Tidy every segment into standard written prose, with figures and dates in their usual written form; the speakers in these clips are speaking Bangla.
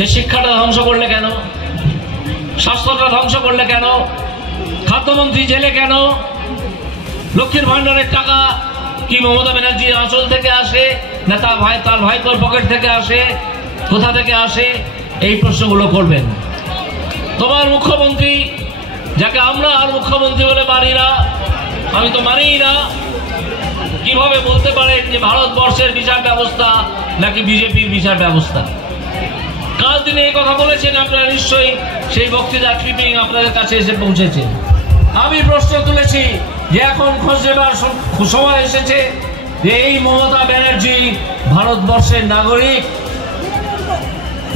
যে শিক্ষাটা ধ্বংস করলে কেন, স্বাস্থ্যটা ধ্বংস করলে কেন, খাদ্যমন্ত্রী জেলে কেন, লক্ষ্মীর ভান্ডারের টাকা কি মমতা ব্যানার্জির আঁচল থেকে আসে না তার ভাইপোর পকেট থেকে আসে, কোথা থেকে আসে, এই প্রশ্নগুলো করবেন। তোমার মুখ্যমন্ত্রী, যাকে আমরা আর মুখ্যমন্ত্রী বলে মানি না, আমি তো মানিই না, কিভাবে বলতে পারেন যে ভারতবর্ষের বিচার ব্যবস্থা নাকি বিজেপির বিচার ব্যবস্থা? কাল তিনি এই কথা বলেছেন, আপনারা নিশ্চয়ই সেই বক্তৃতা ক্লিপিং আপনাদের কাছে এসে পৌঁছেছে। আমি প্রশ্ন তুলেছি যে এখন খোঁজ নেবার সময় এসেছে যে এই মমতা ব্যানার্জি ভারতবর্ষের নাগরিক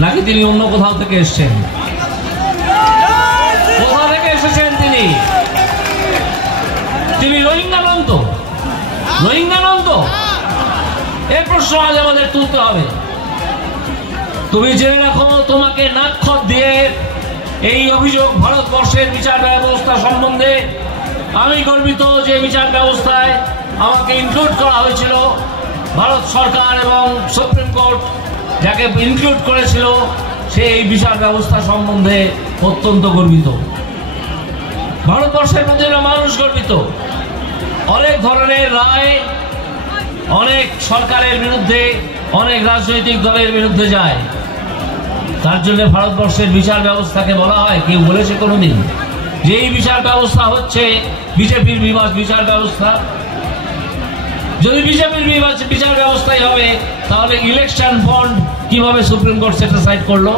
নাকি তিনি অন্য কোথাও থেকে এসেছেন? কোথা থেকে এসেছেন তিনি রোহিঙ্গা নন তো? এই প্রশ্ন আজ আমাদের তুলতে হবে। তুমি জেনে রাখো, তোমাকে নাক্ষর দিয়ে এই অভিযোগ ভারতবর্ষের বিচার ব্যবস্থা সম্বন্ধে আমি গর্বিত যে বিচার ব্যবস্থায় আমাকে ইনক্লুড করা হয়েছিল। ভারত সরকার এবং সুপ্রিম কোর্ট যাকে ইনক্লুড করেছিল সে এই বিচার ব্যবস্থা সম্বন্ধে অত্যন্ত গর্বিত। ভারতবর্ষের প্রতিটা মানুষ গর্বিত। অনেক ধরনের রায় অনেক সরকারের বিরুদ্ধে, অনেক রাজনৈতিক দলের বিরুদ্ধে যায়। তার জন্য ভারতবর্ষের বিচার ব্যবস্থাকে বলা হয়, কেউ বলেছে কোনোদিন যে এই বিচার ব্যবস্থা হচ্ছে বিজেপির বিচার ব্যবস্থা? যদি বিজেপির বিচার ব্যবস্থাই হবে তাহলে ইলেকশন বন্ড কিভাবে সুপ্রিম কোর্ট সেটিসফাইড করলো?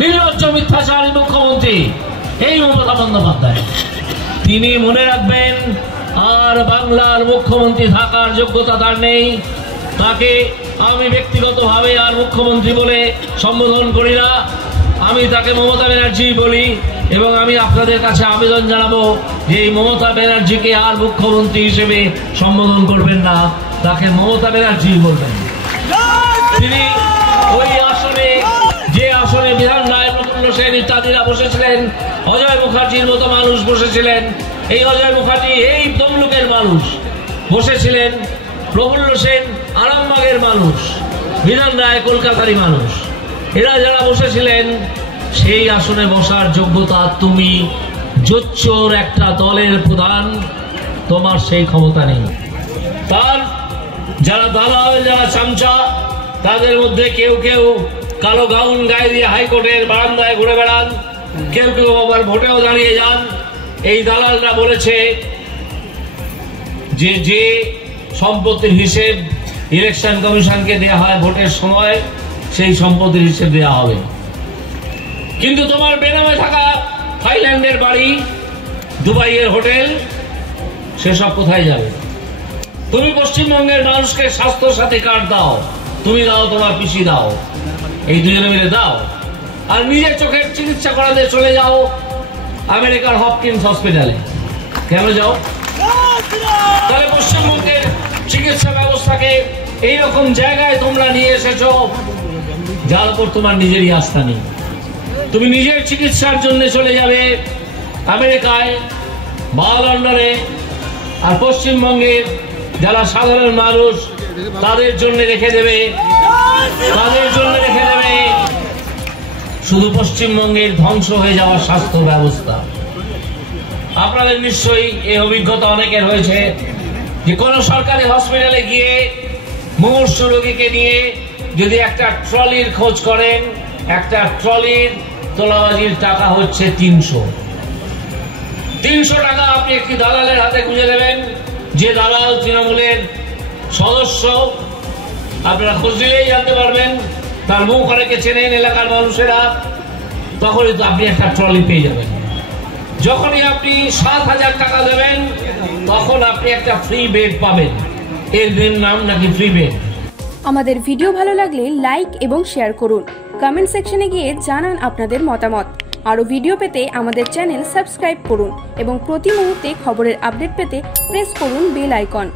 নির্লজ্জ মিথ্যাচারী মুখ্যমন্ত্রী এই মমতা বন্দ্যোপাধ্যায়। তিনি মনে রাখবেন, আর বাংলার মুখ্যমন্ত্রী থাকার যোগ্যতা তার নেই। তাকে আমি ব্যক্তিগতভাবে আর মুখ্যমন্ত্রী বলে সম্বোধন করি না, আমি তাকে মমতা ব্যানার্জি বলি। এবং আমি আপনাদের কাছে আবেদন জানাবো যে এই মমতা ব্যানার্জিকে আর মুখ্যমন্ত্রী হিসেবে সম্বোধন করবেন না, তাকে মমতা ব্যানার্জি বলবেন। তিনি ওই আসনে, যে আসনে বিধান রায়, প্রফুল্ল সেন ইত্যাদিরা বসেছিলেন, অজয় মুখার্জির মতো মানুষ বসেছিলেন। এই অজয় মুখার্জি এই তমলুকের মানুষ বসেছিলেন, প্রফুল্ল সেন আরামবাগের মানুষ, বিধান রায় কলকাতারই মানুষ। এরা যারা বসেছিলেন সেই আসনে বসার যোগ্যতা তুমি, জোচ্চোর একটা দলের প্রধান, তোমার সেই ক্ষমতা নেই। তার যারা দালাল, যারা চামচা, তাদের মধ্যে কেউ কেউ কালো গাউন গায়ে দিয়ে হাইকোর্টের বারান্দায় ঘুরে বেড়ান, কেউ কেউ আবার ভোটেও দাঁড়িয়ে যান। এই দালালরা বলেছে যে সম্পত্তির হিসেব ইলেকশন কমিশনকে দেওয়া হয় ভোটের সময়, সেই সম্পত্তির হিসেব দেওয়া হবে। কিন্তু তোমার বেনামে থাকা থাইল্যান্ডের বাড়ি, দুবাইয়ের হোটেল, সেসব কোথায় যাবে? তুমি পশ্চিমবঙ্গের মানুষকে স্বাস্থ্য সাথী কার্ড দাও, তুমি দাও, তোমার পিসি দাও, এই দুজনে মিলে দাও, আর নিজের চোখের চিকিৎসা করাতে চলে যাও আমেরিকার হপকিন্স হসপিটালে। কেন যাও? তাহলে পশ্চিমবঙ্গের চিকিৎসা ব্যবস্থাকে এইরকম জায়গায় তোমরা নিয়ে এসেছো যার উপর তোমার নিজেরই আস্থা নেই। তুমি নিজের চিকিৎসার জন্য চলে যাবে আমেরিকায় বা লন্ডনে, আর পশ্চিমবঙ্গের যারা সাধারণ মানুষ তাদের জন্য রেখে দেবে শুধু পশ্চিমবঙ্গের ধ্বংস হয়ে যাওয়া স্বাস্থ্য ব্যবস্থা। আপনাদের নিশ্চয়ই এই অভিজ্ঞতা অনেকের হয়েছে যে কোন সরকারি হসপিটালে গিয়ে মুমূর্ষু রোগীকে নিয়ে যদি একটা ট্রলির খোঁজ করেন, একটা ট্রলির তোলাবাজির টাকা হচ্ছে 300 টাকা। আপনি একটি দালালের হাতে গুঁজে দেবেন, যে দালাল তৃণমূলের সদস্য, আপনারা খোঁজ দিলেই জানতে পারবেন, তার মুখ অনেকে চেনেন এলাকার মানুষেরা, তখনই তো আপনি একটা ট্রলি পেয়ে যাবেন। যখনই আপনি 7,000 টাকা দেবেন তখন আপনি একটা ফ্রি বেড পাবেন। এর নাম নাকি ফ্রি বেড। আমাদের ভিডিও ভালো লাগলে লাইক এবং শেয়ার করুন। কমেন্ট সেকশনে গিয়ে জানান আপনাদের মতামত। আরো ভিডিও পেতে আমাদের চ্যানেল সাবস্ক্রাইব করুন এবং প্রতি মুহূর্তে খবরের আপডেট পেতে প্রেস করুন বেল আইকন।